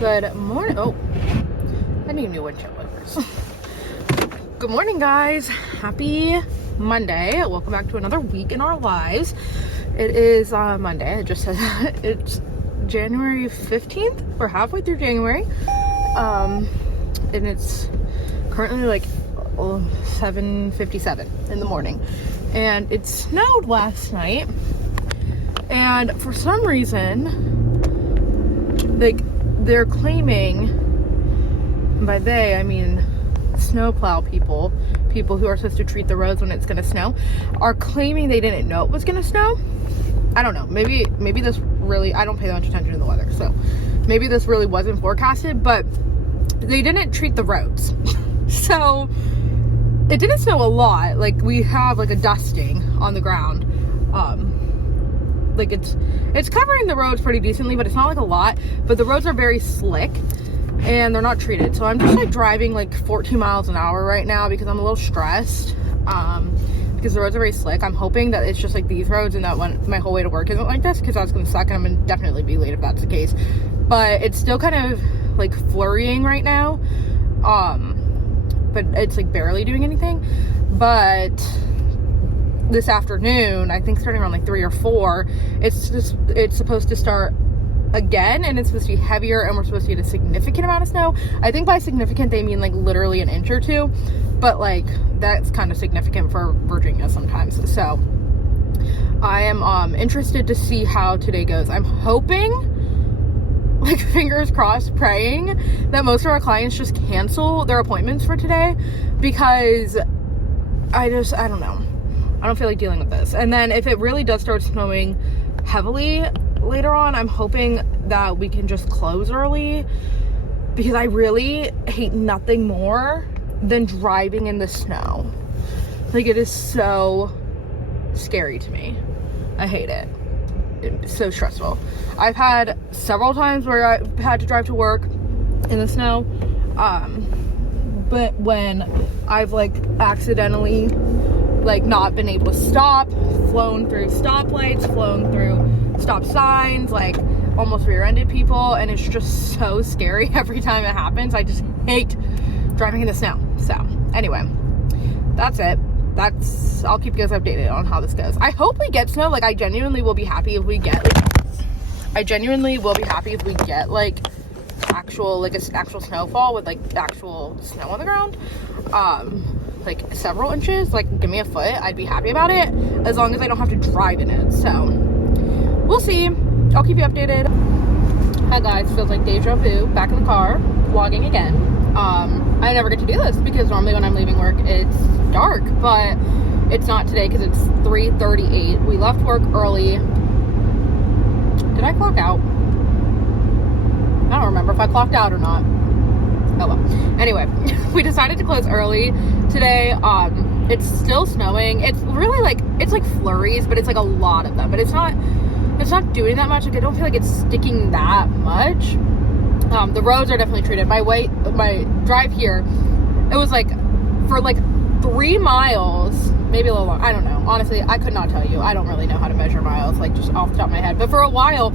Good morning. Oh, I need new windshield wipers. Good morning, guys. Happy Monday. Welcome back to another week in our lives. It is Monday. I just said that. It's January 15th. We're halfway through January. And it's currently like 7:57 in the morning. And it snowed last night. And for some reason, like, they're claiming, by they, I mean snowplow people who are supposed to treat the roads when it's gonna snow, are claiming they didn't know it was gonna snow. I don't know, maybe this really, I don't pay that much attention to the weather, so maybe this really wasn't forecasted, but they didn't treat the roads. So it didn't snow a lot. Like, we have like a dusting on the ground. Like, it's covering the roads pretty decently, but it's not like a lot. But the roads are very slick and they're not treated. So I'm just like driving like 14 miles an hour right now because I'm a little stressed, because the roads are very slick. I'm hoping that it's just like these roads and that one, my whole way to work isn't like this, because that's gonna suck and I'm gonna definitely be late if that's the case. But it's still kind of like flurrying right now, but it's like barely doing anything. But this afternoon, I think starting around like 3 or 4, it's supposed to start again, and it's supposed to be heavier, and we're supposed to get a significant amount of snow. I think by significant they mean like literally an inch or two, but like that's kind of significant for Virginia sometimes. So I am interested to see how today goes. I'm hoping, like, fingers crossed, praying that most of our clients just cancel their appointments for today, because I don't know. I don't feel like dealing with this. And then if it really does start snowing heavily later on, I'm hoping that we can just close early, because I really hate nothing more than driving in the snow. Like, it is so scary to me. I hate it. It's so stressful. I've had several times where I've had to drive to work in the snow, but when I've like accidentally like not been able to stop, flown through stoplights, flown through stop signs, like almost rear-ended people, and it's just so scary every time it happens. I just hate driving in the snow. So anyway, that's it. I'll keep you guys updated on how this goes. I hope we get snow. Like, I genuinely will be happy if we get like actual snowfall with like actual snow on the ground, like several inches. Like, give me a foot, I'd be happy about it, as long as I don't have to drive in it. So we'll see. I'll keep you updated. Hi guys, feels like deja vu, back in the car vlogging again. I never get to do this because normally when I'm leaving work it's dark, but it's not today because it's 3:38. We left work early. Did I clock out? I don't remember if I clocked out or not. Oh well. Anyway, we decided to close early today. It's still snowing. It's really like, it's like flurries, but it's like a lot of them. But it's not doing that much. Like, I don't feel like it's sticking that much. The roads are definitely treated. My drive here, it was like for like 3 miles, maybe a little long. I don't know. Honestly, I could not tell you. I don't really know how to measure miles, like just off the top of my head. But for a while,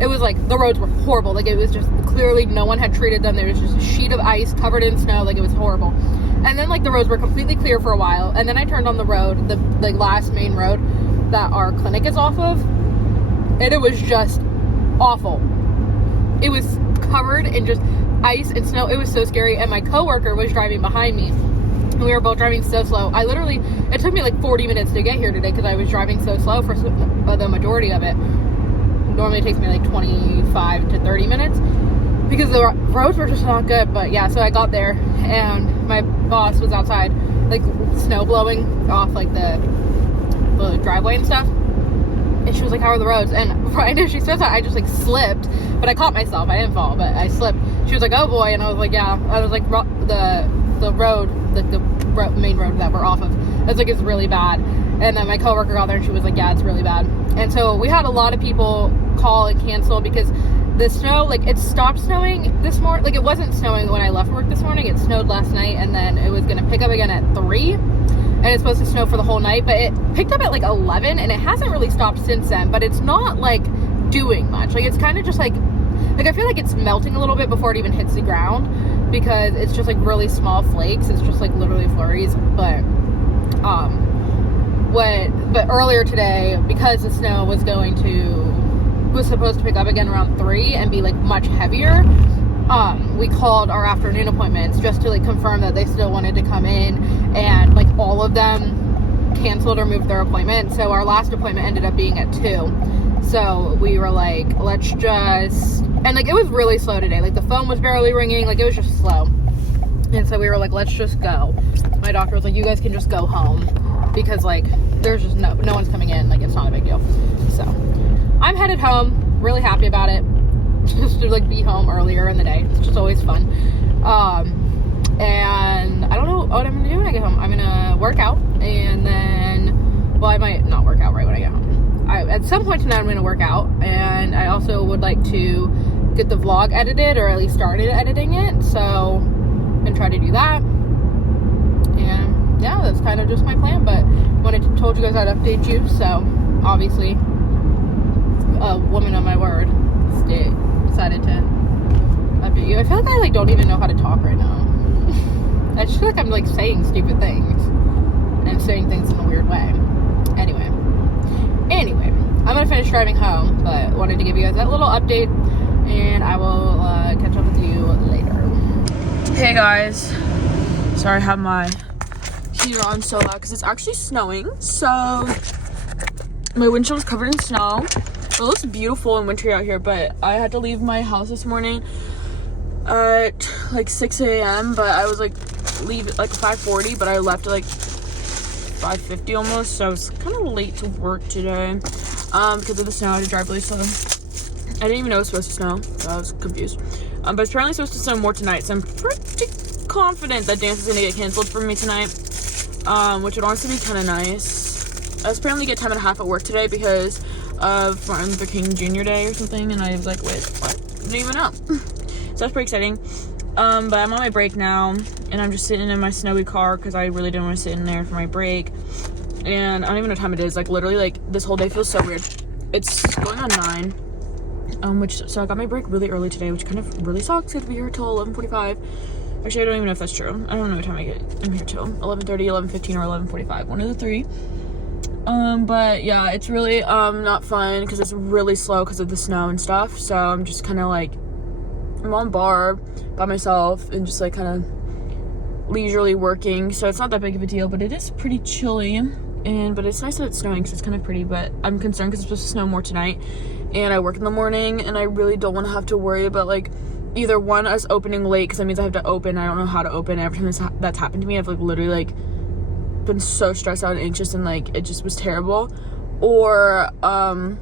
it was like the roads were horrible. Like, it was just clearly no one had treated them. There was just a sheet of ice covered in snow. Like, it was horrible. And then like the roads were completely clear for a while. And then I turned on the road, the like last main road that our clinic is off of, and it was just awful. It was covered in just ice and snow. It was so scary. And my coworker was driving behind me, and we were both driving so slow. It took me like 40 minutes to get here today because I was driving so slow for the majority of it. Normally it takes me like 25 to 30 minutes because the roads were just not good. But yeah, so I got there and my boss was outside, like snow blowing off like the driveway and stuff. And she was like, how are the roads? And right as she says that, I just like slipped, but I caught myself. I didn't fall, but I slipped. She was like, oh boy. And I was like, yeah. I was like, the road, like the main road that we're off of, it's like, it's really bad. And then my coworker got there and she was like, yeah, it's really bad. And so we had a lot of people call and cancel because the snow, like, it stopped snowing this morning. Like, it wasn't snowing when I left work this morning. It snowed last night, and then it was gonna pick up again at 3. And it's supposed to snow for the whole night, but it picked up at like 11, and it hasn't really stopped since then. But it's not like doing much. Like, it's kind of just like like, I feel like it's melting a little bit before it even hits the ground, because it's just like really small flakes. It's just like literally flurries. But earlier today, because the snow was supposed to pick up again around 3 and be like much heavier, we called our afternoon appointments just to like confirm that they still wanted to come in, and like all of them canceled or moved their appointment. So our last appointment ended up being at 2. So we were like, let's just, and like it was really slow today, like the phone was barely ringing, like it was just slow. And so we were like, let's just go. My doctor was like, you guys can just go home, because like there's just no one's coming in, like it's not a big deal. So I'm headed home, really happy about it, just to like be home earlier in the day. It's just always fun. And I don't know what I'm gonna do when I get home. I'm gonna work out, and then, well, I might not work out right when I get home. At some point tonight I'm gonna work out, and I also would like to get the vlog edited, or at least started editing it, so I'm gonna try to do that. And yeah, that's kind of just my plan, but told you guys I'd update you. So obviously a woman of my word decided to update you. I feel like I like don't even know how to talk right now. I just feel like I'm like saying stupid things and saying things in a weird way. Anyway, I'm gonna finish driving home, but wanted to give you guys that little update, and I will catch up with you later. Hey guys, sorry I have my heater on so loud because it's actually snowing. So my windshield is covered in snow. It looks beautiful and wintry out here, but I had to leave my house this morning at like 6 a.m. but I was like leave at like 5:40, but I left at like 5:50 almost, so I was kind of late to work today because of the snow. I had to drive really slow. I didn't even know it was supposed to snow, so I was confused. But it's apparently supposed to snow more tonight, so I'm pretty confident that dance is gonna get canceled for me tonight, which would honestly be kind of nice. I was apparently get time and a half at work today because of Martin Luther King Jr. Day or something, and I was like, wait, what? I didn't even know. So that's pretty exciting. But I'm on my break now, and I'm just sitting in my snowy car because I really didn't want to sit in there for my break. And I don't even know what time it is. Like literally, like this whole day feels so weird. It's going on 9. So I got my break really early today, which kind of really sucks. I have to be here till 11:45. Actually, I don't even know if that's true. I don't know what time I'm here till. 11:30, 11:15, or 11:45. One of the three. But yeah, it's really not fun because it's really slow because of the snow and stuff. So I'm just kind of like, I'm on bar by myself and just like kind of leisurely working. So it's not that big of a deal, but it is pretty chilly. But it's nice that it's snowing because it's kind of pretty. But I'm concerned because it's supposed to snow more tonight, and I work in the morning, and I really don't want to have to worry about like either one, us opening late because that means I have to open. I don't know how to open. Every time that's happened to me, I've like literally like been so stressed out and anxious, and like it just was terrible. Or I'm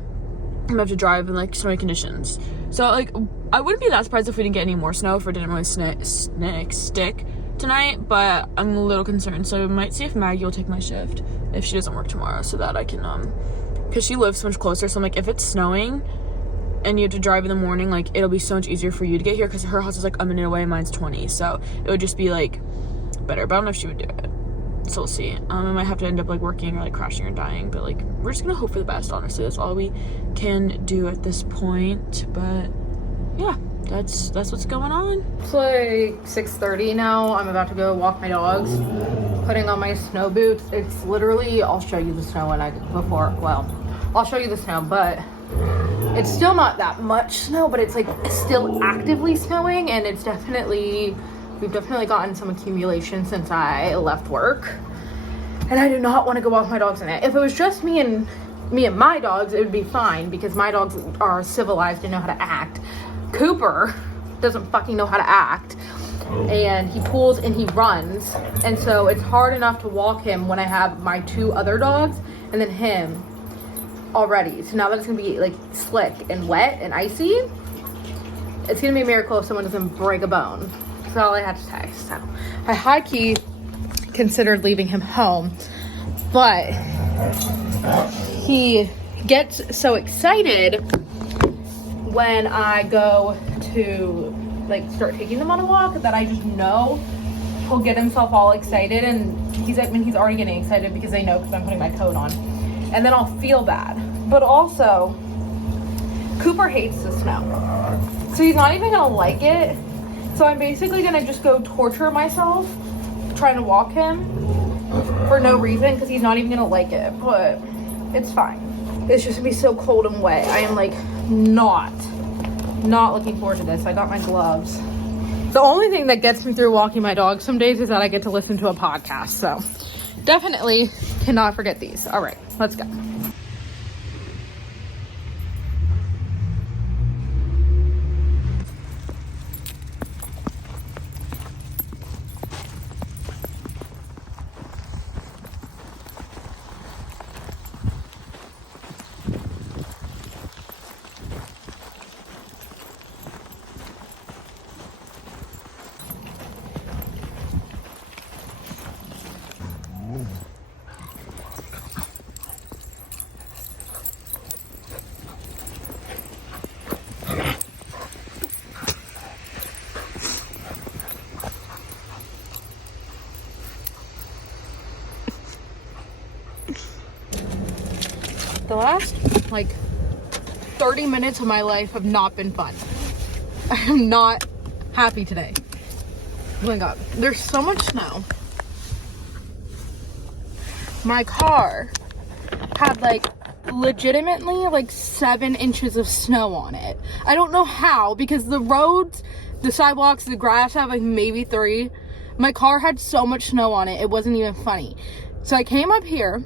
gonna have to drive in like snowy conditions. So like I wouldn't be that surprised if we didn't get any more snow, if it didn't really stick tonight, but I'm a little concerned. So I might see if Maggie will take my shift if she doesn't work tomorrow, so that I can because she lives so much closer. So I'm like, if it's snowing and you have to drive in the morning, like it'll be so much easier for you to get here because her house is like a minute away and mine's 20, so it would just be like better. But I don't know if she would do it, so we'll see. I might have to end up like working or like crashing or dying, but like we're just gonna hope for the best. Honestly, that's all we can do at this point. But yeah, that's what's going on. It's like 6:30 now. I'm about to go walk my dogs, putting on my snow boots. It's literally, I'll show you the snow I'll show you the snow, but it's still not that much snow, but it's like still actively snowing, and we've definitely gotten some accumulation since I left work, and I do not want to go walk my dogs in it. If it was just me and my dogs, it would be fine because my dogs are civilized and know how to act. Cooper doesn't fucking know how to act, and he pulls and he runs, and so it's hard enough to walk him when I have my 2 other dogs and then him already. So now that it's gonna be like slick and wet and icy, it's gonna be a miracle if someone doesn't break a bone. That's all I have to say. So I high-key considered leaving him home, but he gets so excited when I go to like start taking them on a walk that I just know he'll get himself all excited, and he's already getting excited because they know because I'm putting my coat on, and then I'll feel bad. But also Cooper hates the snow. So he's not even gonna like it. So I'm basically gonna just go torture myself trying to walk him for no reason because he's not even gonna like it, but it's fine. It's just gonna be so cold and wet. I am like not looking forward to this. I got my gloves. The only thing that gets me through walking my dog some days is that I get to listen to a podcast. So definitely cannot forget these. All right, let's go. The last like 30 minutes of my life have not been fun. I am not happy today. Oh my god, there's so much snow. My car had like legitimately like 7 inches of snow on it. I don't know how, because the roads, the sidewalks, the grass have like maybe 3. My car had so much snow on it, it wasn't even funny. So I came out here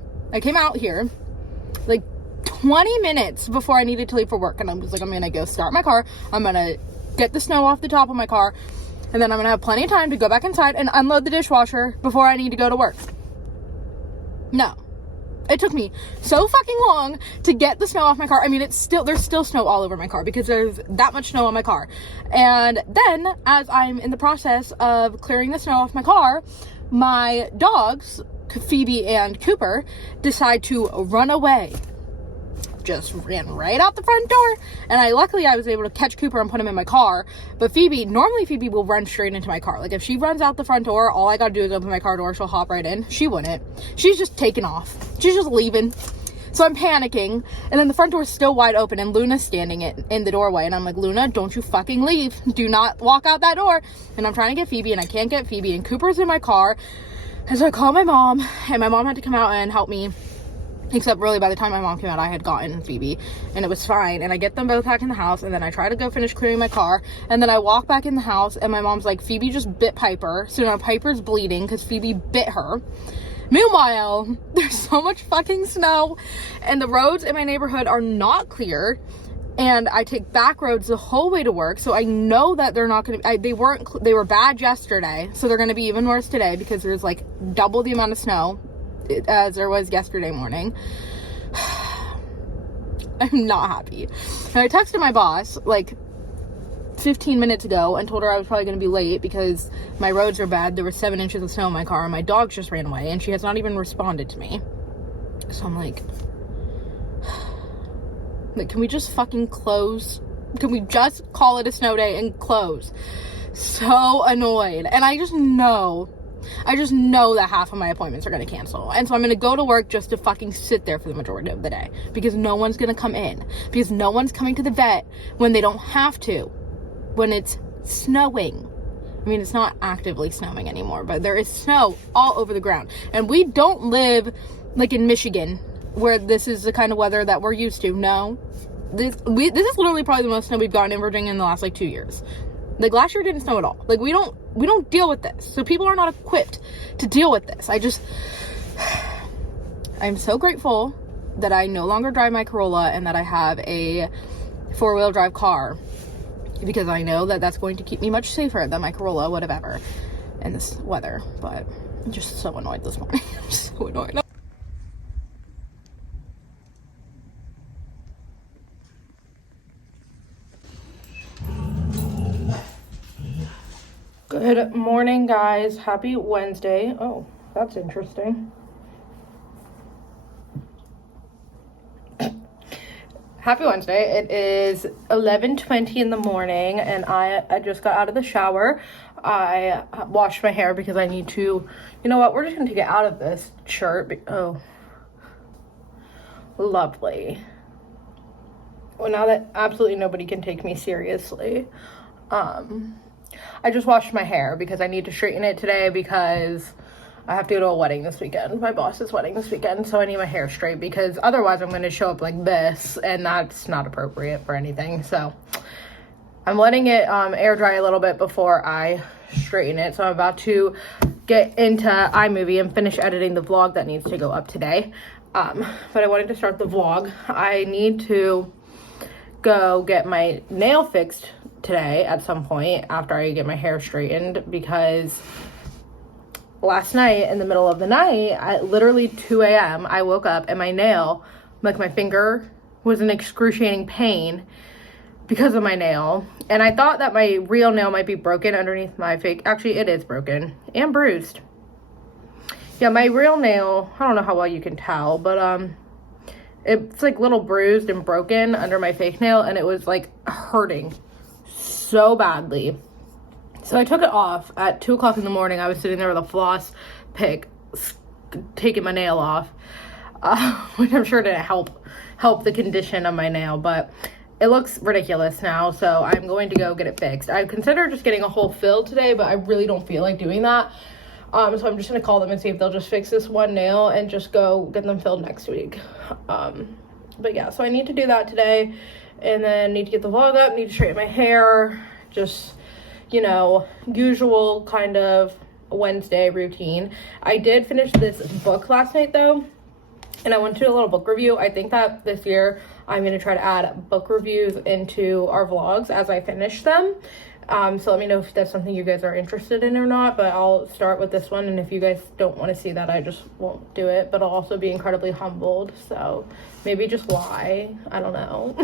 like 20 minutes before I needed to leave for work, and I'm just like, I'm gonna go start my car, I'm gonna get the snow off the top of my car, and then I'm gonna have plenty of time to go back inside and unload the dishwasher before I need to go to work. No. It took me so fucking long to get the snow off my car. I mean, there's still snow all over my car because there's that much snow on my car. And then, as I'm in the process of clearing the snow off my car, my dogs, Phoebe and Cooper, decide to run away. Just ran right out the front door, and luckily I was able to catch Cooper and put him in my car. But normally Phoebe will run straight into my car. Like if she runs out the front door, all I gotta do is open my car door, she'll hop right in. She wouldn't. She's just taking off. She's just leaving. So I'm panicking, and then the front door is still wide open, and Luna's standing in the doorway, and I'm like, Luna, don't you fucking leave. Do not walk out that door. And I'm trying to get Phoebe, and I can't get Phoebe, and Cooper's in my car. And so I call my mom, and my mom had to come out and help me. Except really by the time my mom came out, I had gotten Phoebe, and it was fine. And I get them both back in the house, and then I try to go finish clearing my car, and then I walk back in the house, and my mom's like, Phoebe just bit Piper, so now Piper's bleeding because Phoebe bit her. Meanwhile, there's so much fucking snow, and the roads in my neighborhood are not clear, and I take back roads the whole way to work, so I know that they're not gonna they were bad yesterday, so they're gonna be even worse today because there's like double the amount of snow as there was yesterday morning. I'm not happy. And I texted my boss like 15 minutes ago and told her I was probably going to be late because my roads are bad. There were 7 inches of snow in my car and my dogs just ran away, and she has not even responded to me. So I'm like, can we just fucking close? Can we just call it a snow day and close? So annoyed. And I just know that half of my appointments are going to cancel. And so I'm going to go to work just to fucking sit there for the majority of the day. Because no one's going to come in. Because no one's coming to the vet when they don't have to. When it's snowing. I mean, it's not actively snowing anymore. But there is snow all over the ground. And we don't live like in Michigan, where this is the kind of weather that we're used to. No. This is literally probably the most snow we've gotten in Virginia in the last like 2 years. Like last year didn't snow at all. Like we don't deal with this. So people are not equipped to deal with this. I'm so grateful that I no longer drive my Corolla and that I have a 4-wheel drive car, because I know that that's going to keep me much safer than my Corolla would have ever in this weather. But I'm just so annoyed this morning. I'm so annoyed. Good morning, guys. Happy Wednesday. Oh, that's interesting. Happy Wednesday. It is 11:20 in the morning, and I just got out of the shower. I washed my hair because I need to, you know what, we're just gonna take it out of this shirt. Oh, lovely. well, now that absolutely nobody can take me seriously, I just washed my hair because I need to straighten it today because I have to go to a wedding this weekend. My boss's wedding this weekend, so I need my hair straight because otherwise I'm going to show up like this, and that's not appropriate for anything. So I'm letting it air dry a little bit before I straighten it. So I'm about to get into iMovie and finish editing the vlog that needs to go up today. But I wanted to start the vlog. I need to go get my nail fixed today at some point after I get my hair straightened, because last night in the middle of the night at literally 2 a.m. I woke up and my nail, like my finger, was in excruciating pain because of my nail, and I thought that my real nail might be broken underneath my fake. Actually, it is broken and bruised. Yeah, my real nail, I don't know how well you can tell, but it's like little bruised and broken under my fake nail, and it was like hurting so badly. So I took it off at 2 o'clock in the morning. I was sitting there with a floss pick, taking my nail off, which I'm sure didn't help the condition of my nail, but it looks ridiculous now, so I'm going to go get it fixed. I considered just getting a whole fill today, but I really don't feel like doing that. So I'm just going to call them and see if they'll just fix this one nail and just go get them filled next week. But yeah, so I need to do that today, and then need to get the vlog up, need to straighten my hair, just, you know, usual kind of Wednesday routine. I did finish this book last night though, and I went to a little book review. I think that this year I'm going to try to add book reviews into our vlogs as I finish them. So let me know if that's something you guys are interested in or not, but I'll start with this one, and if you guys don't want to see that, I just won't do it. But I'll also be incredibly humbled, so maybe just lie. I don't know.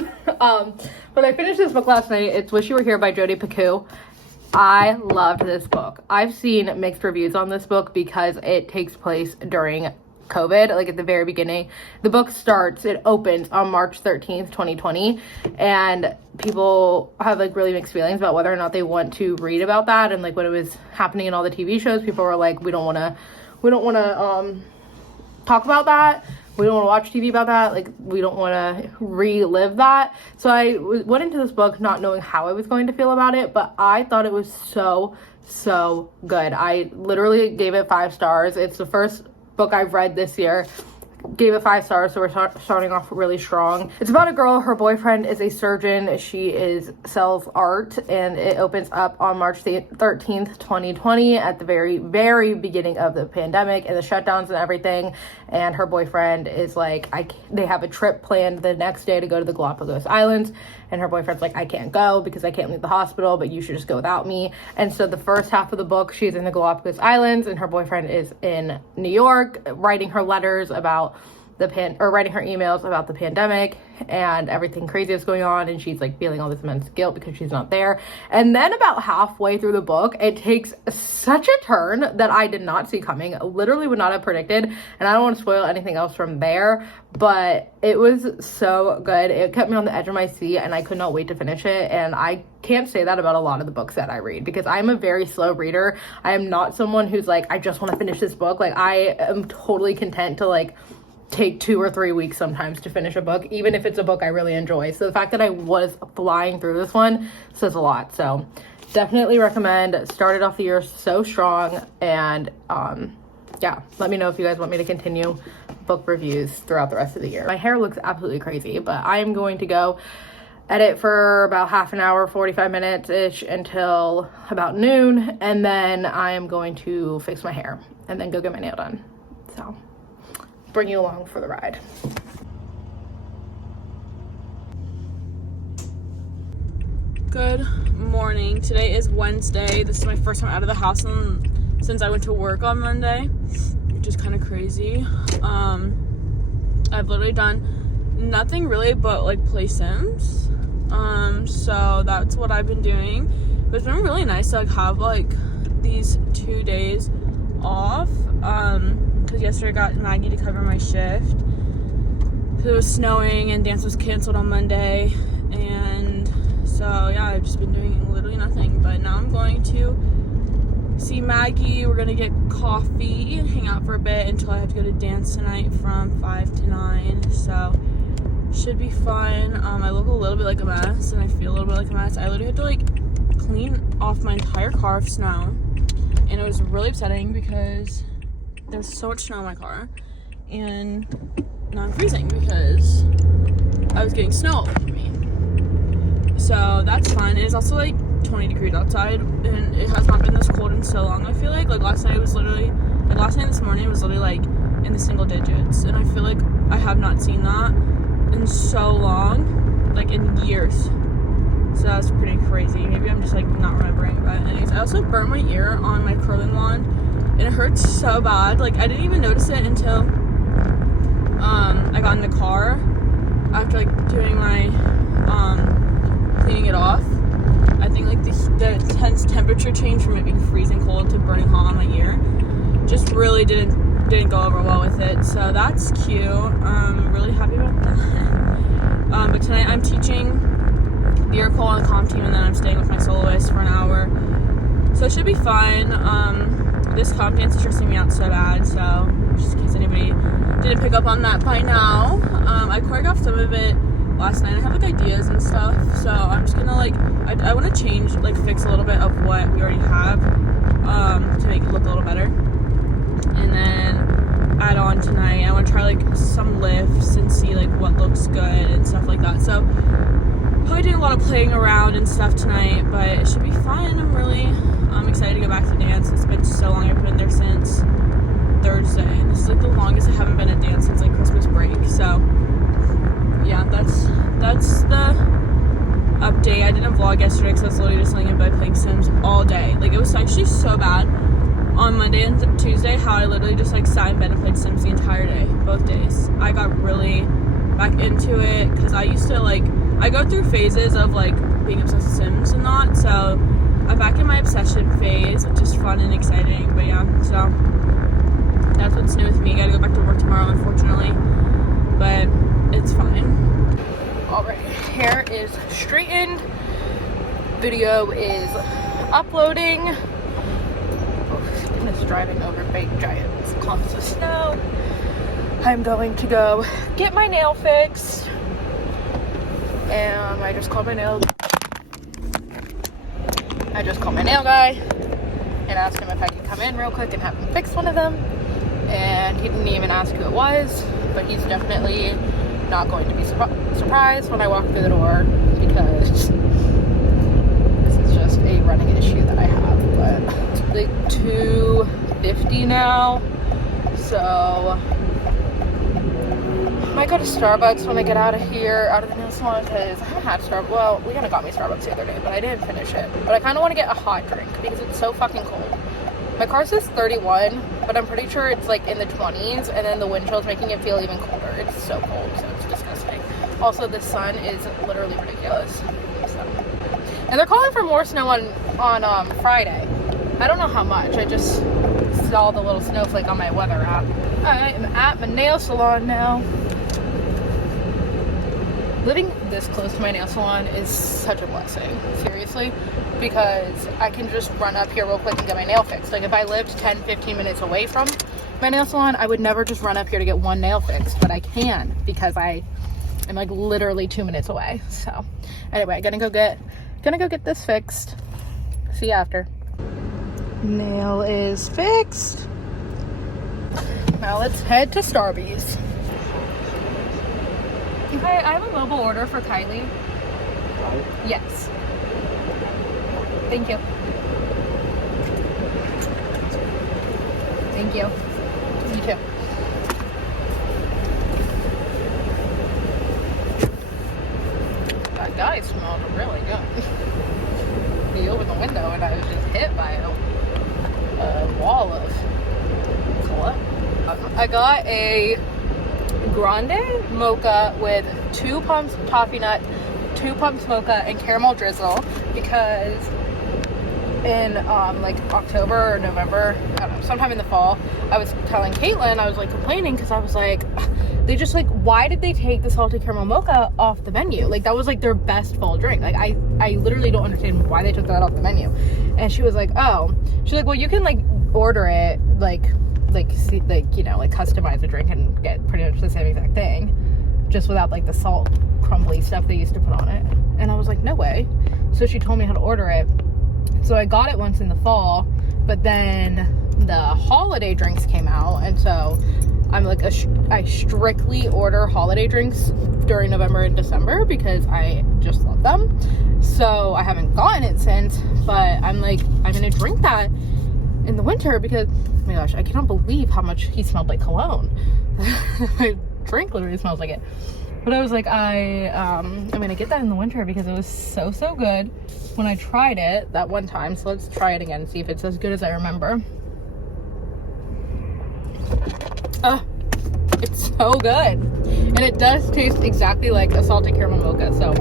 But I finished this book last night. It's Wish You Were Here by Jodi Picoult. I loved this book. I've seen mixed reviews on this book because it takes place during COVID, like at the very beginning. The book it opens on March 13th, 2020, and people have like really mixed feelings about whether or not they want to read about that. And like when it was happening in all the TV shows, people were like, we don't want to talk about that. We don't want to watch TV about that. Like, we don't want to relive that. So I went into this book not knowing how I was going to feel about it, but I thought it was so good. I literally gave it 5 stars. It's the first book I've read this year. Gave it 5 stars, so we're starting off really strong. It's about a girl. Her boyfriend is a surgeon. She sells art, and it opens up on March 13th, 2020, at the very beginning of the pandemic and the shutdowns and everything. And her boyfriend is like, they have a trip planned the next day to go to the Galapagos Islands, and her boyfriend's like, I can't go because I can't leave the hospital, but you should just go without me. And so the first half of the book, she's in the Galapagos Islands, and her boyfriend is in New York, writing her letters about writing her emails about the pandemic and everything crazy that's going on, and she's like feeling all this immense guilt because she's not there. And then about halfway through the book, it takes such a turn that I did not see coming, literally would not have predicted, and I don't want to spoil anything else from there, but it was so good. It kept me on the edge of my seat, and I could not wait to finish it. And I can't say that about a lot of the books that I read, because I'm a very slow reader. I am not someone who's like, I just want to finish this book. Like, I am totally content to like take 2 or 3 weeks sometimes to finish a book, even if it's a book I really enjoy. So the fact that I was flying through this one says a lot. So definitely recommend. Started off the year so strong, and yeah, let me know if you guys want me to continue book reviews throughout the rest of the year. My hair looks absolutely crazy, but I am going to go edit for about half an hour, 45 minutes ish, until about noon, and then I am going to fix my hair and then go get my nail done. So bring you along for the ride. Good morning. Today is Wednesday. This is my first time out of the house since I went to work on Monday, which is kind of crazy. I've literally done nothing really but like play Sims. So that's what I've been doing. But it's been really nice to like have like these 2 days off. Because yesterday I got Maggie to cover my shift. It was snowing and dance was canceled on Monday, and so yeah, I've just been doing literally nothing. But now I'm going to see Maggie. We're gonna get coffee and hang out for a bit until I have to go to dance tonight from 5 to 9. So should be fine. I look a little bit like a mess and I feel a little bit like a mess. I literally had to like clean off my entire car of snow, and it was really upsetting because there's so much snow in my car, and now I'm freezing because I was getting snow all over me. So that's fun. It is also like 20 degrees outside, and it has not been this cold in so long. I feel like last night was literally, like last night and this morning was literally like in the single digits, and I feel like I have not seen that in so long, like in years. So that's pretty crazy. Maybe I'm just like not remembering. But anyways, I also burned my ear on my curling wand, and it hurts so bad. Like I didn't even notice it until I got in the car after like doing my cleaning it off. I think like the intense temperature change from it being freezing cold to burning hot on my ear just really didn't go over well with it. So that's cute. I'm really happy about that. But tonight I'm teaching the air call on the comm team, and then I'm staying with my soloist for an hour. So it should be fine. This comp dance is stressing me out so bad, so just in case anybody didn't pick up on that by now. I choreographed some of it last night. I have like ideas and stuff, so I'm just gonna like, I want to change, like fix a little bit of what we already have to make it look a little better, and then add on tonight. I want to try like some lifts and see like what looks good and stuff like that. So probably doing a lot of playing around and stuff tonight, but it should be fun. I'm excited to go back to dance. It's been so long. I've been there since Thursday. This is like the longest I haven't been at dance since like Christmas break. So yeah, that's the update. I didn't vlog yesterday because I was literally just laying in bed playing Sims all day. Like it was actually so bad on Monday and Tuesday how I literally just like sat in bed and played Sims the entire day, both days. I got really back into it because I used to like, I go through phases of like being obsessed with Sims and not, so I'm back in my obsession phase, which is fun and exciting. But yeah, so that's what's new with me. Gotta go back to work tomorrow, unfortunately, but it's fine. All right, hair is straightened, video is uploading. Oh, goodness, driving over big giant clumps of snow. I'm going to go get my nail fixed, and I just called my nail guy and asked him if I could come in real quick and have him fix one of them, and he didn't even ask who it was, but he's definitely not going to be surprised when I walk through the door, because this is just a running issue that I have. But it's like 2:50 now, so I might go to Starbucks when I get out of here, out of the nail salon, because I haven't had Starbucks. Well, Leanna got me Starbucks the other day, but I didn't finish it. But I kind of want to get a hot drink because it's so fucking cold. My car says 31, but I'm pretty sure it's like in the 20s, and then the wind chill is making it feel even colder. It's so cold, so it's disgusting. Also, the sun is literally ridiculous. So. And they're calling for more snow on Friday. I don't know how much. I just saw the little snowflake on my weather app. I am at my nail salon now. Living this close to my nail salon is such a blessing, seriously, because I can just run up here real quick and get my nail fixed. Like if I lived 10-15 minutes away from my nail salon, I would never just run up here to get one nail fixed, but I can because I am like literally 2 minutes away. So anyway, gonna go get this fixed. See you after. Nail is fixed. Now let's head to Starbucks. Hi, I have a mobile order for Kylie. Yes. Thank you. Thank you. You too. That guy smelled really good. He opened the window and I was just hit by a wall of color. I got a grande mocha with 2 pumps toffee nut, 2 pumps mocha, and caramel drizzle, because in like October or November, I don't know, sometime in the fall, I was telling Caitlin, I was like complaining because I was like, they just like, why did they take the salted caramel mocha off the menu? Like that was like their best fall drink. Like I literally don't understand why they took that off the menu. And she was like, oh, she's like, well, you can like order it you know, like customize the drink and get pretty much the same exact thing. just without like the salt crumbly stuff they used to put on it. And I was like, no way. So she told me how to order it. So I got it once in the fall, but then the holiday drinks came out, and so I'm like I strictly order holiday drinks during November and December because I just love them. So I haven't gotten it since, but I'm like, I'm gonna drink that in the winter because, oh my gosh, I cannot believe how much he smelled like cologne. My drink literally smells like it. But I was like, I'm gonna get that in the winter because it was so good when I tried it that one time. So let's try it again and see if it's as good as I remember. It's so good, and it does taste exactly like a salted caramel mocha. So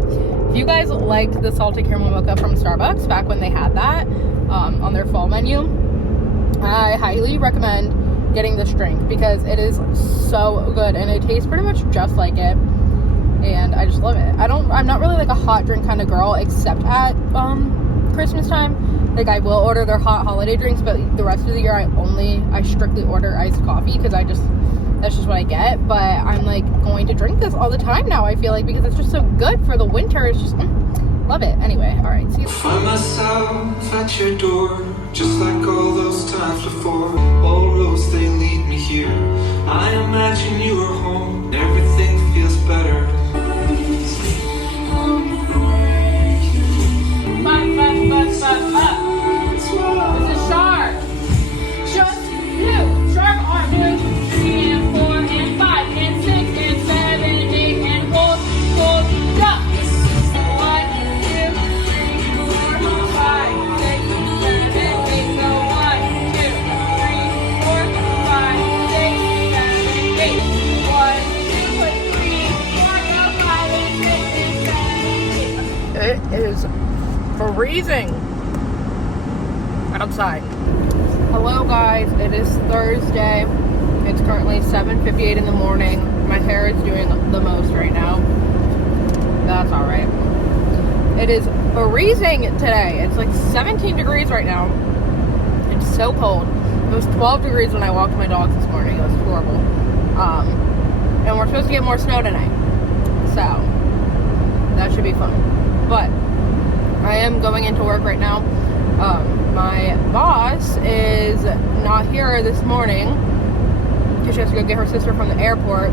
if you guys liked the salted caramel mocha from Starbucks back when they had that on their fall menu, I highly recommend getting this drink because it is so good and it tastes pretty much just like it, and I just love it. I'm not really like a hot drink kind of girl except at Christmas time. Like, I will order their hot holiday drinks, but the rest of the year I strictly order iced coffee because that's just what I get. But I'm like going to drink this all the time now, I feel like, because it's just so good for the winter. It's just love it. Anyway, all right, see you. Find myself at your door, just like all those times before. All roads, they lead me here. I imagine you are home, everything feels better. This is Shark. Just you. Shark on 2, 3, and 4, and 5, and 6, and 7, 8, and hold, jump. 1, 2, 3, 4, 5, 6, 7, 8. Go 1, 2, 3, 4, 5, 6, 7, 8. 1, 2, 3, 4, 5, and 6, and 7, 8. It is freezing outside. Hello guys, it is Thursday. It's currently 7:58 in the morning. My hair is doing the most right now. That's alright. It is freezing today. It's like 17 degrees right now. It's so cold. It was 12 degrees when I walked my dogs this morning. It was horrible. And we're supposed to get more snow tonight. So that should be fun. But I am going into work right now. My boss is not here this morning because she has to go get her sister from the airport.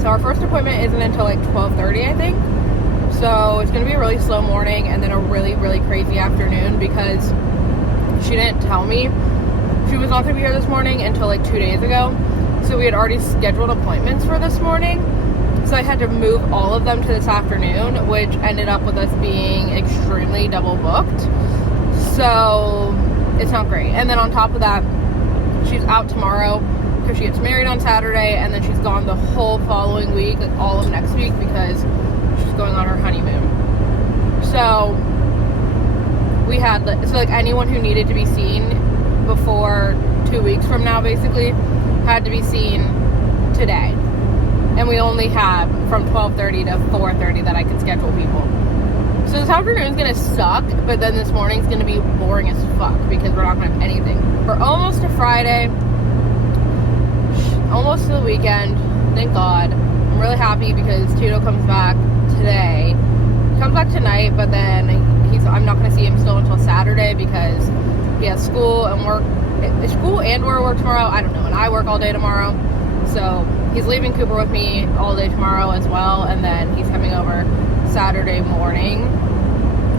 So our first appointment isn't until like 12:30, I think. So it's going to be a really slow morning and then a really crazy afternoon because she didn't tell me she was not going to be here this morning until like 2 days ago. So we had already scheduled appointments for this morning. So I had to move all of them to this afternoon, which ended up with us being extremely double booked. So it's not great. And then on top of that, she's out tomorrow because she gets married on Saturday, and then she's gone the whole following week, like all of next week, because she's going on her honeymoon. So we had, so like anyone who needed to be seen before 2 weeks from now basically had to be seen today. And we only have from 12:30 to 4:30 that I can schedule people. So this afternoon's gonna suck, but then this morning's gonna be boring as fuck because we're not gonna have anything. We're almost to Friday, almost to the weekend, thank God. I'm really happy because Tito comes back today. He comes back tonight, but then I'm not gonna see him still until Saturday because he has school and work. School and work tomorrow, I don't know, and I work all day tomorrow. So he's leaving Cooper with me all day tomorrow as well, and then he's coming over Saturday morning,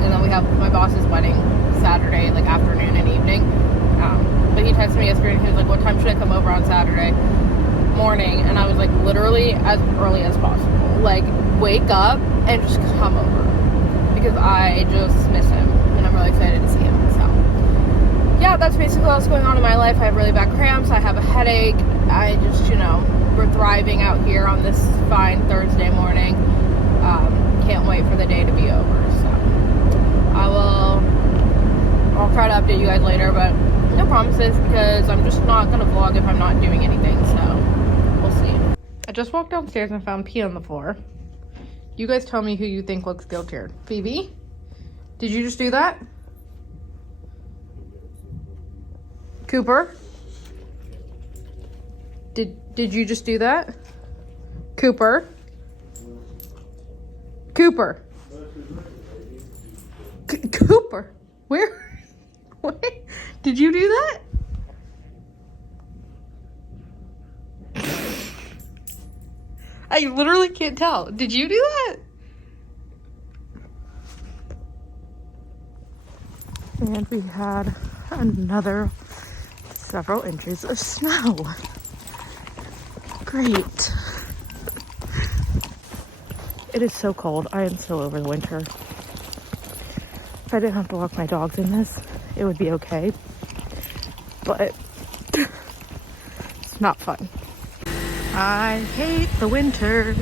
and then we have my boss's wedding Saturday like afternoon and evening. But he texted me yesterday and he was like, what time should I come over on Saturday morning? And I was like, literally as early as possible. Like, wake up and just come over because I just miss him and I'm really excited to see him. So yeah, that's basically what's going on in my life. I have really bad cramps, I have a headache, I just, we're thriving out here on this fine Thursday morning. Can't wait for the day to be over. So I'll try to update you guys later, but no promises because I'm just not gonna vlog if I'm not doing anything. So we'll see. I just walked downstairs and found pee on the floor. You guys tell me who you think looks guilty. Phoebe, did you just do that? Cooper, did you just do that? Cooper, Cooper. Cooper. Where? What? Did you do that? I literally can't tell. Did you do that? And we had another several inches of snow. Great. It is so cold. I am so over the winter. If I didn't have to walk my dogs in this, it would be okay. But it's not fun. I hate the winter.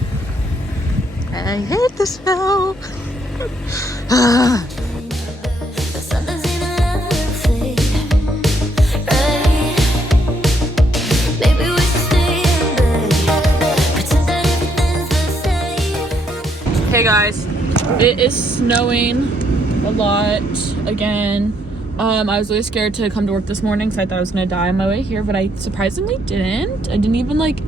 I hate the snow. Hey guys, it is snowing a lot again. I was really scared to come to work this morning because I thought I was gonna die on my way here, but I surprisingly didn't. I didn't even like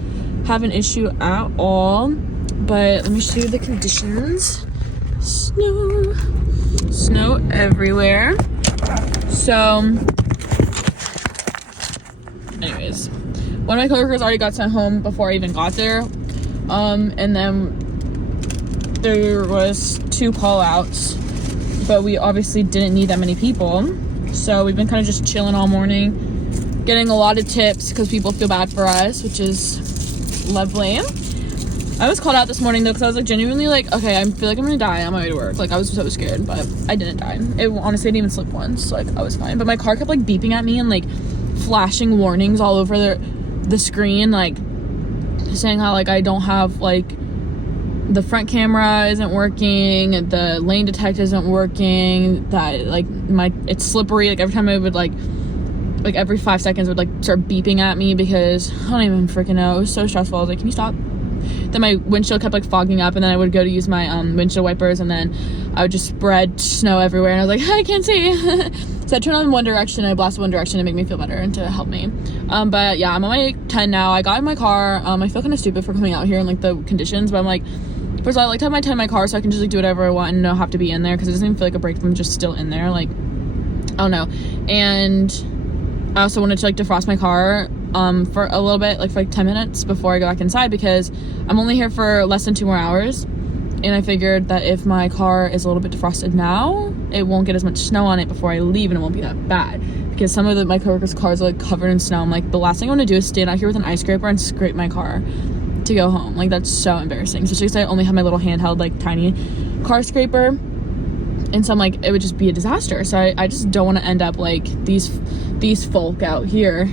have an issue at all. But let me show you the conditions. Snow everywhere. So anyways, one of my coworkers already got sent home before I even got there. And then there was 2 call outs, but we obviously didn't need that many people. So we've been kind of just chilling all morning, getting a lot of tips because people feel bad for us, which is lovely. I was called out this morning though because I was like genuinely like, okay, I feel like I'm gonna die on my way to work. Like I was so scared, but I didn't die. It honestly didn't even slip once. Like I was fine. But my car kept like beeping at me and like flashing warnings all over the screen, like saying how like I don't have like the front camera isn't working, the lane detect isn't working, that like it's slippery. Like every time I would like every 5 seconds it would like start beeping at me because I don't even freaking know. It was so stressful. I was like, can you stop? Then my windshield kept like fogging up, and then I would go to use my windshield wipers, and then I would just spread snow everywhere, and I was like, I can't see. So I turned on one direction, I blasted one direction to make me feel better and to help me. But yeah, I'm on my 10 now. I got in my car. I feel kind of stupid for coming out here in like the conditions, but I'm like, first of all, I like to have my 10 in my car so I can just like do whatever I want and not have to be in there because it doesn't even feel like a break if I'm just still in there. Like, I don't know. And I also wanted to like defrost my car for a little bit, like for like 10 minutes before I go back inside because I'm only here for less than 2 more hours. And I figured that if my car is a little bit defrosted now, it won't get as much snow on it before I leave and it won't be that bad. Because some of my coworkers' cars are like covered in snow. I'm like, the last thing I want to do is stand out here with an ice scraper and scrape my car to go home. Like that's so embarrassing, especially because I only have my little handheld like tiny car scraper, and so I'm like, it would just be a disaster. So I just don't want to end up like these folk out here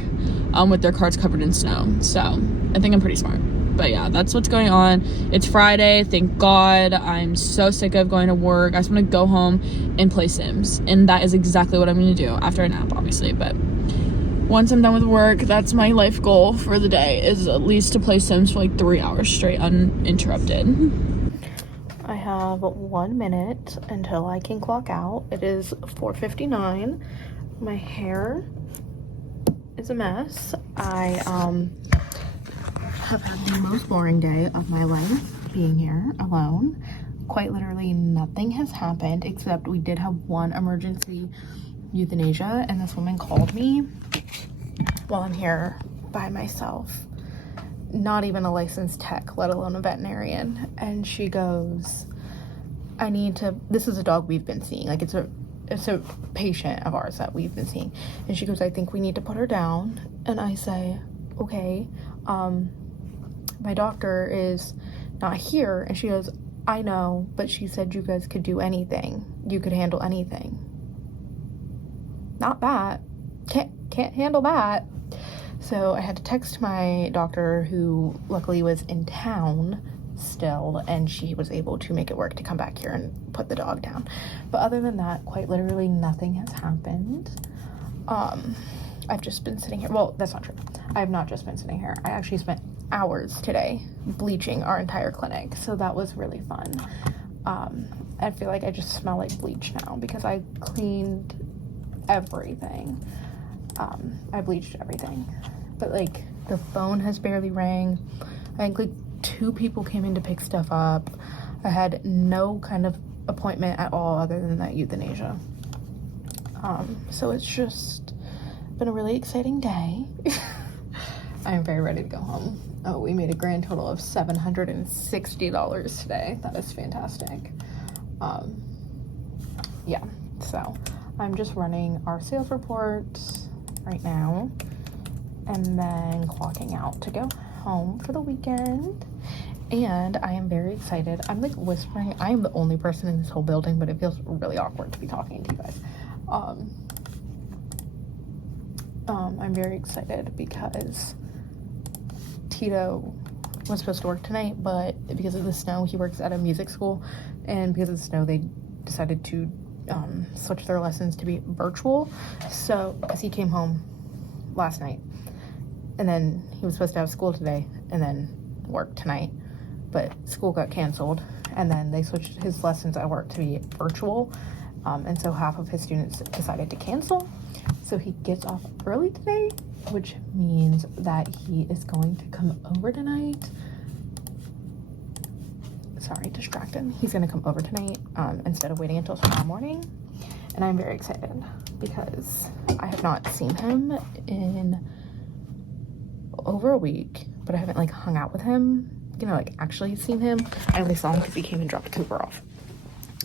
with their cars covered in snow. So I think I'm pretty smart. But yeah, that's what's going on. It's Friday, thank God. I'm so sick of going to work. I just want to go home and play Sims, and that is exactly what I'm going to do after a nap, obviously. But once I'm done with work, that's my life goal for the day, is at least to play Sims for like 3 hours straight uninterrupted. I have 1 minute until I can clock out. It is 4:59. My hair is a mess. I have had the most boring day of my life being here alone. Quite literally nothing has happened except we did have one emergency euthanasia, and this woman called me while I'm here by myself, not even a licensed tech, let alone a veterinarian, and she goes, this is a dog we've been seeing, like it's a patient of ours that we've been seeing, and she goes, I think we need to put her down. And I say, okay, my doctor is not here. And she goes, I know, but she said you guys could do anything, you could handle anything. Not that. Can't handle that. So I had to text my doctor, who luckily was in town still, and she was able to make it work to come back here and put the dog down. But other than that, quite literally nothing has happened. I've just been sitting here. Well, that's not true. I have not just been sitting here. I actually spent hours today bleaching our entire clinic, so that was really fun. I feel like I just smell like bleach now because I cleaned everything. I bleached everything, but like the phone has barely rang. I think like 2 people came in to pick stuff up. I had no kind of appointment at all other than that euthanasia. So it's just been a really exciting day. I'm very ready to go home. Oh, we made a grand total of $760 today. That is fantastic. Yeah, so I'm just running our sales reports right now and then clocking out to go home for the weekend. And I am very excited. I'm like whispering. I am the only person in this whole building, but it feels really awkward to be talking to you guys. I'm very excited because Tito was supposed to work tonight, but because of the snow, he works at a music school, and because of the snow, they decided to switch their lessons to be virtual. So, because he came home last night, and then he was supposed to have school today, and then work tonight, but school got canceled, and then they switched his lessons at work to be virtual, and so half of his students decided to cancel. So he gets off early today, which means that he is going to come over tonight. Sorry, distracted. He's going to come over tonight instead of waiting until tomorrow morning. And I'm very excited because I have not seen him in over a week, but I haven't like hung out with him, you know, like actually seen him. I only saw him because he came and dropped Cooper off.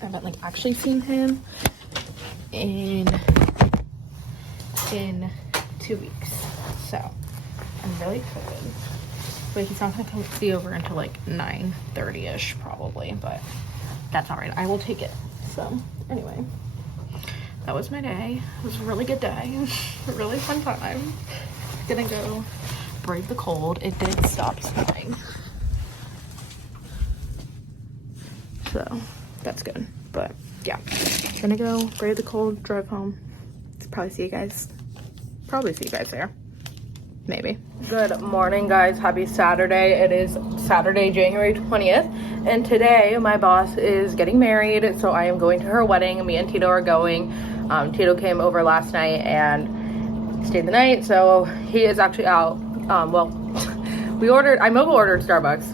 I haven't like actually seen him in 2 weeks. So I'm really excited. But he's not gonna come be over until like 9:30ish probably, but that's all right. I will take it. So anyway, that was my day. It was a really good day. A really fun time. Gonna go brave the cold. It did stop snowing, so that's good. But yeah, gonna go brave the cold, drive home. Probably see you guys there. Maybe. Good morning, guys. Happy Saturday. It is Saturday, January 20th, and today my boss is getting married, so I am going to her wedding. Me and Tito are going. Tito came over last night and stayed the night, so he is actually out. Well, I mobile ordered Starbucks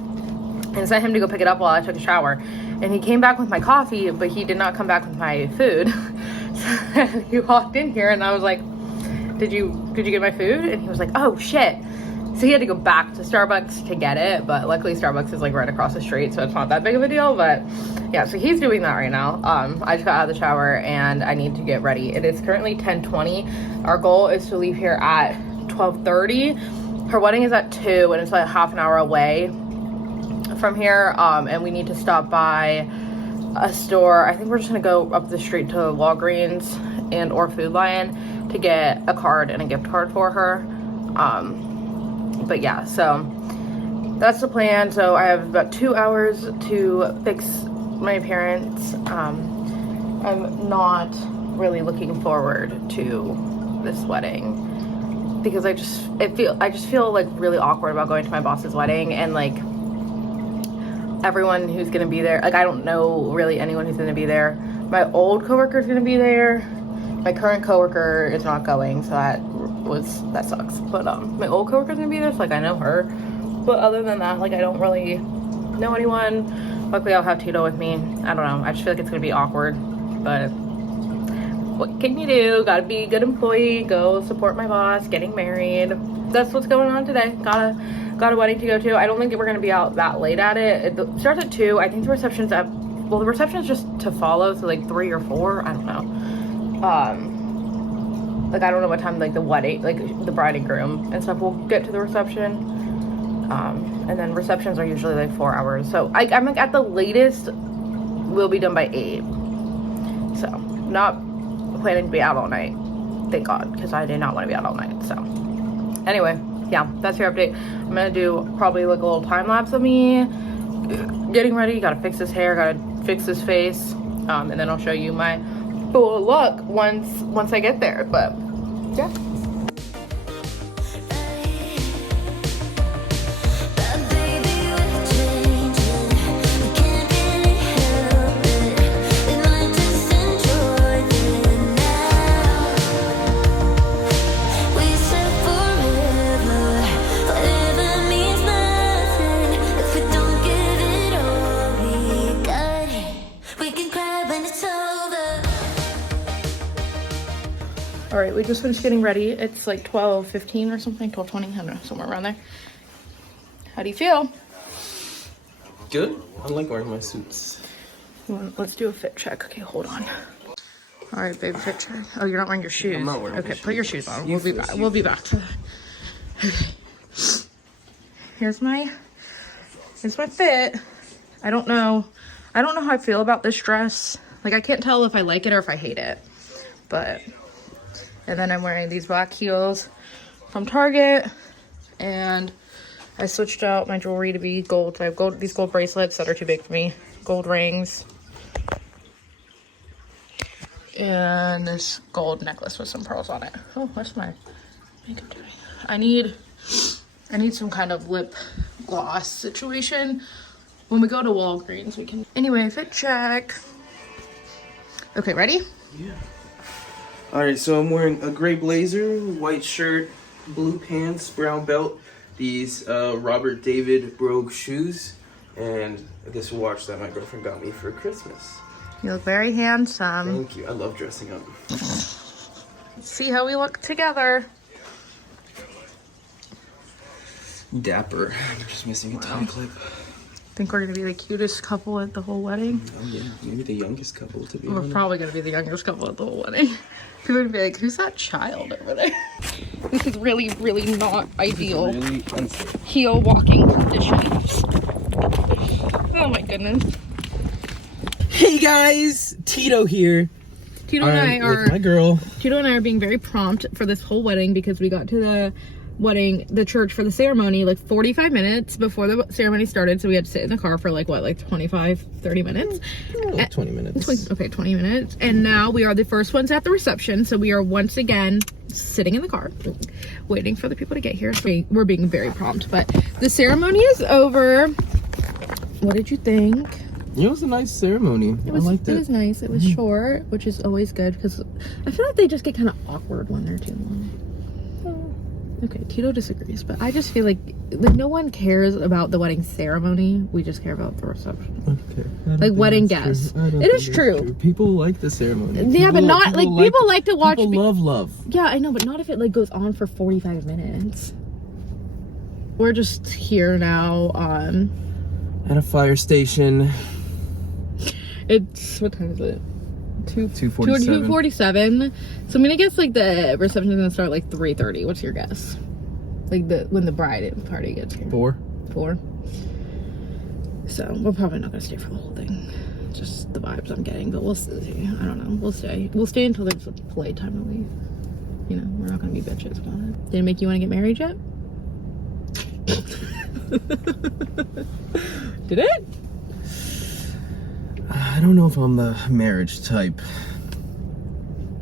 and sent him to go pick it up while I took a shower, and he came back with my coffee, but he did not come back with my food. So he walked in here and I was like, did you get my food? And he was like, oh shit. So he had to go back to Starbucks to get it, but luckily Starbucks is like right across the street, so it's not that big of a deal. But yeah, so he's doing that right now. I just got out of the shower and I need to get ready. It is currently 10:20. Our goal is to leave here at 12:30. Her wedding is at 2 and it's like half an hour away from here, and we need to stop by a store. I think we're just gonna go up the street to Walgreens and or Food Lion to get a card and a gift card for her. But yeah, so that's the plan. So I have about 2 hours to fix my appearance. I'm not really looking forward to this wedding because I just feel like really awkward about going to my boss's wedding, and like everyone who's gonna be there, like I don't know really anyone who's gonna be there. My old coworker is gonna be there. My current coworker is not going, so that sucks. But my old coworker's gonna be there, so like I know her. But other than that, like I don't really know anyone. Luckily I'll have Tito with me. I don't know. I just feel like it's gonna be awkward. But what can you do? Gotta be a good employee. Go support my boss getting married. That's what's going on today. Got a wedding to go to. I don't think we're gonna be out that late at it. It starts at 2. I think the reception's the reception's just to follow, so like 3 or 4. I don't know. Like I don't know what time like the wedding, like the bride and groom and stuff will get to the reception. And then receptions are usually like 4 hours. So I'm like at the latest we'll be done by 8. So not planning to be out all night. Thank God, because I did not want to be out all night. So anyway, yeah, that's your update. I'm gonna do probably like a little time lapse of me getting ready. Gotta fix his hair, gotta fix his face, and then I'll show you my full look once I get there. But yeah. Got right, we just finished getting ready. It's like 12:15 or something, 12:20, I don't know, somewhere around there. How do you feel? Good. I like wearing my suits. Let's do a fit check. Okay, hold on. All right, babe, fit check. Oh, you're not wearing your shoes. I'm not wearing okay, my put your shoes on. We'll be back. We'll be back. Okay. Here's my fit. I don't know how I feel about this dress. Like, I can't tell if I like it or if I hate it. But, and then I'm wearing these black heels from Target, and I switched out my jewelry to be gold. So I have these gold bracelets that are too big for me, gold rings, and this gold necklace with some pearls on it. Oh, what's my makeup doing? I need some kind of lip gloss situation. When we go to Walgreens, we can. Anyway, fit check. Okay, ready? Yeah. All right, so I'm wearing a gray blazer, white shirt, blue pants, brown belt, these Robert David Brogue shoes, and this watch that my girlfriend got me for Christmas. You look very handsome. Thank you. I love dressing up. See how we look together. Dapper. I'm just missing a tie clip. Think we're gonna be the cutest couple at the whole wedding? Oh yeah, maybe the youngest couple to be We're honest. probably gonna be the youngest couple at the whole wedding. People are gonna be like, who's that child over there? This is really, really not ideal. Really unsafe. Heel walking conditions. Oh my goodness. Hey guys, Tito here. Tito and I with my girl. Tito and I are being very prompt for this whole wedding because we got to the church for the ceremony like 45 minutes before the ceremony started, so we had to sit in the car for like 25-30 minutes. 20 minutes. 20 minutes. And now we are the first ones at the reception, so we are once again sitting in the car waiting for the people to get here. We're being very prompt, but the ceremony is over. What did you think? It was a nice ceremony. I liked it. It was nice. It was short, which is always good because I feel like they just get kind of awkward when they're too long. Okay, Tito disagrees, but I just feel like no one cares about the wedding ceremony. We just care about the reception. Okay. Like wedding guests. It is true. People like the ceremony. Yeah, but not like people like to watch. People love. Yeah, I know, but not if it like goes on for 45 minutes. We're just here now. At a fire station. It's what time is it? 2:47. 2:47. So I'm gonna guess like the reception is gonna start like 3:30. What's your guess? Like when the bride party gets here. 4. 4. So we're probably not gonna stay for the whole thing. Just the vibes I'm getting, but we'll see. I don't know. We'll stay. We'll stay until there's a polite time to leave. You know, we're not gonna be bitches about it. Did it make you want to get married yet? Did it? I don't know if I'm the marriage type.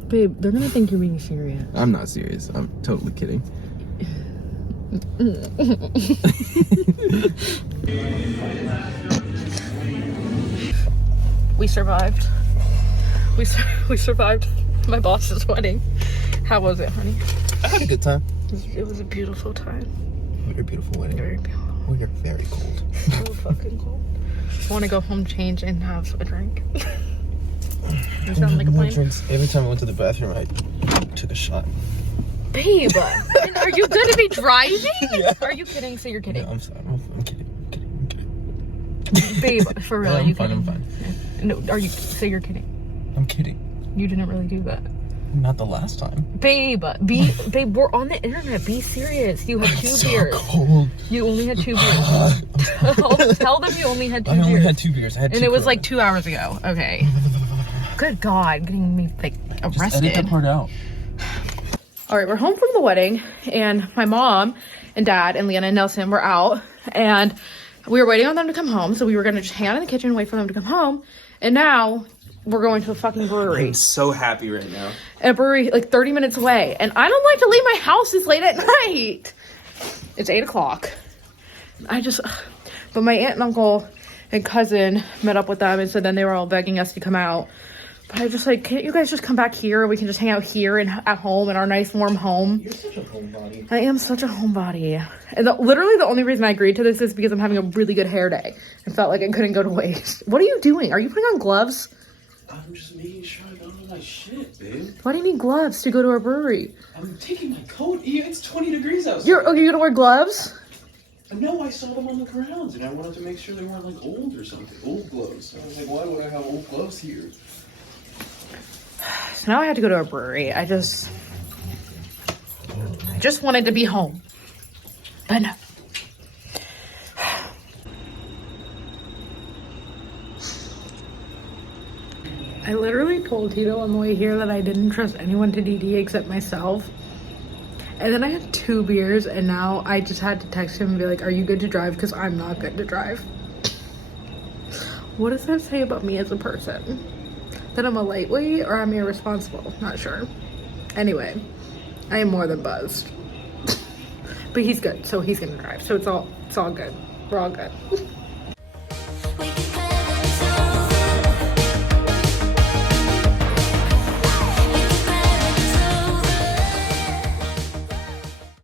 Babe, they're gonna think you're being serious. I'm not serious. I'm totally kidding. We survived. We survived my boss's wedding. How was it, honey? I had a good time. It was a beautiful time. Very beautiful wedding. Very beautiful. We are very cold. So fucking cold. I want to go home, change, and have a drink. You sound like a plane. Every time I went to the bathroom, I took a shot. Babe, are you gonna be driving? Yeah. Are you kidding? Say you're kidding. No, I'm sorry. I'm kidding. Babe, for real, No, are you I'm fine. kidding? I'm fine. No, say you're kidding. I'm kidding. You didn't really do that. Not the last time. Babe, babe, we're on the internet. Be serious. You had 2 so beers. Cold. You only had 2 beers. Tell them you only had 2 beers. I only had 2 beers. I had 2 and it was Coronas. like 2 hours ago. Okay. Good God, getting me like arrested. Just edit that part out. All right, we're home from the wedding, and my mom and dad and Leanna and Nelson were out, and we were waiting on them to come home. So we were gonna just hang out in the kitchen and wait for them to come home. And now we're going to a fucking brewery. I'm so happy right now. A brewery like 30 minutes away, and I don't like to leave my house this late at night. It's 8 o'clock. But my aunt and uncle and cousin met up with them, and so then they were all begging us to come out. But I just like, can't you guys just come back here? We can just hang out here and at home in our nice warm home. You're such a homebody. I am such a homebody. And literally the only reason I agreed to this is because I'm having a really good hair day. I felt like I couldn't go to waste. What are you doing? Are you putting on gloves? I'm just making sure I got all my shit, babe. Why do you need gloves to go to a brewery? I'm taking my coat. It's 20 degrees outside. You're gonna wear gloves? No, I saw them on the grounds, and I wanted to make sure they weren't like old or something. Old gloves. I was like, why would I have old gloves here? So now I have to go to a brewery. I just wanted to be home. But no. I literally told Tito on the way here that I didn't trust anyone to DD except myself. And then I had 2 beers, and now I just had to text him and be like, are you good to drive? Because I'm not good to drive. What does that say about me as a person? That I'm a lightweight or I'm irresponsible? Not sure. Anyway, I am more than buzzed. But he's good, so he's gonna drive. So it's all good. We're all good.